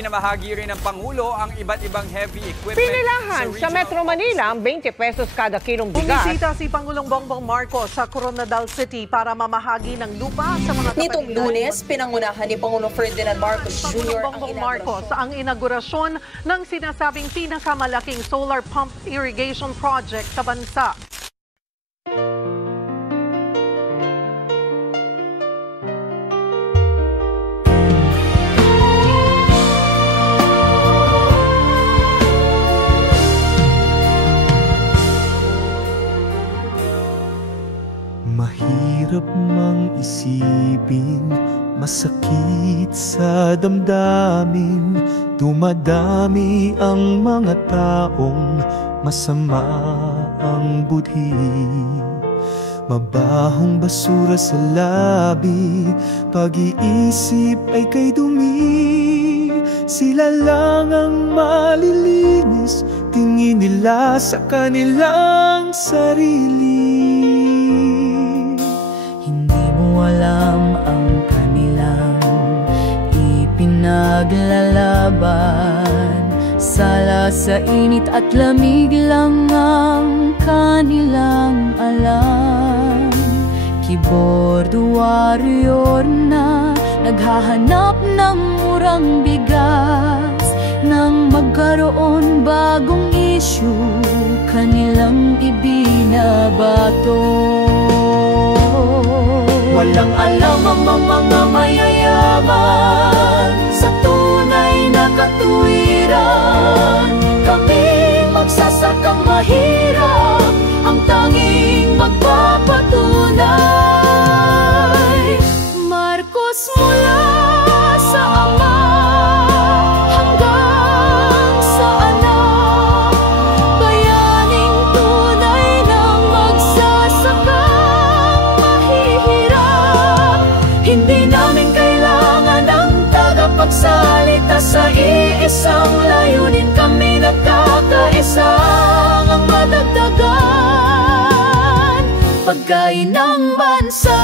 Ipinamahagi rin ng Pangulo ang iba't ibang heavy equipment. Pinilahan sa Metro Manila ang 20 pesos kada kilong bigas. Bumisita si Pangulong Bongbong Marcos sa Coronadal City para mamahagi ng lupa sa mga Nitong Lunes, pinangunahan ni Pangulong Ferdinand Marcos Jr. ang inaugurasyon ng sinasabing pinakamalaking solar pump irrigation project sa bansa. Mahirap mang isipin, masakit sa damdamin, dumadami ang mga taong masama ang budhi. Mabahong basura sa labi, pag-iisip ay kay dumi. Sila lang ang malilinis, tingin nila sa kanilang sarili. Alam ang kanilang ipinaglalaban. Sala sa init at lamig lang ang kanilang alam. Keyboard warrior na naghahanap ng murang bigas. Nang magkaroon bagong issue, kanilang ibinabato. Walang alam ang mga mayayaman sa tunay na katuwiran. Kaming magsasakang mahirap, ang tanging magpapatunay. Marcos mula sa ama hanggang sa anak, bayaning tunay na magsasakang mahihirap. Hindi namin kailangan ng tagapagsalita sa iisang layunin. Kami nagkakaisa ang madagdagan, pagkain ng bansa.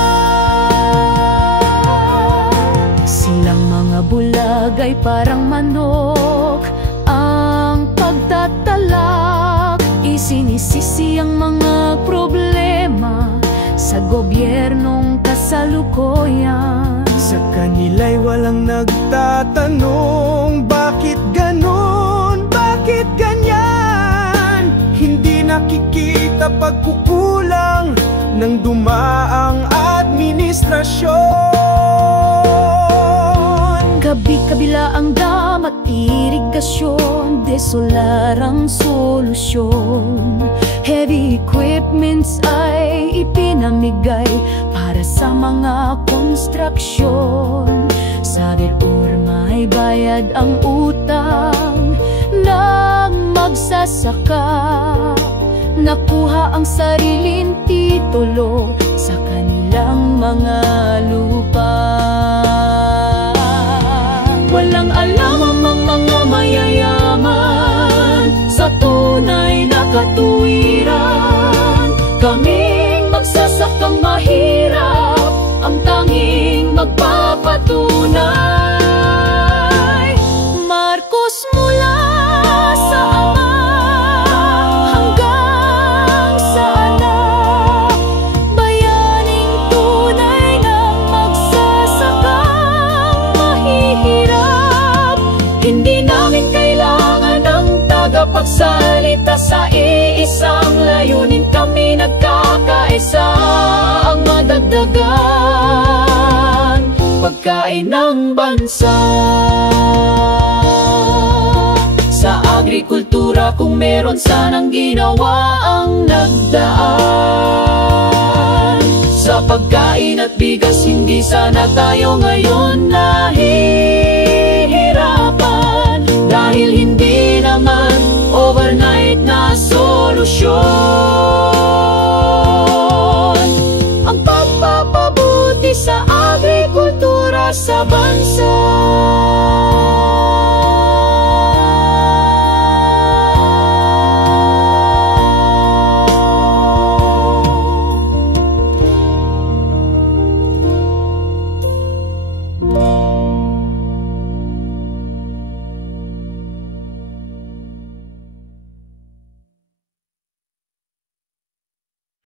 Silang mga bulag ay parang manok, ang pagtatalak isinisisi ang mga problema sa gobyernong kasalukuyan. Sa kanila'y walang nagtatanong, bakit ganon, bakit ganyan? Hindi nakikita pagkukulang ng dumaang administrasyon. Kabi-kabila ang dam at irigasyon, desolar ang solusyon. Heavy equipments ay ipinamigay para sa mga konstruksyon. Sa BIRUR may bayad ang utang ng magsasaka. Nakuha ang sariling titulo sa kanilang mga lupa. Walang alam ang mga mayayaman sa tunay na katuwiran. Kaming magsasakang mahirap, ang tanging magpapatunay. Marcos mula sa ama hanggang sa anak, bayaning tunay na magsasakang mahihirap. Hindi namin kailangan ng tagapagsalita sa iisang layunin. Kami nagkakaisa ang madagdagan, pagkain ng bansa. Sa agrikultura kung meron sanang ginawa ang nagdaan, sa pagkain at bigas hindi sana tayo ngayon nahihirapan. Dahil hindi naman overnight na solusyon ang pagpapabuti sa agrikultura sa bansa.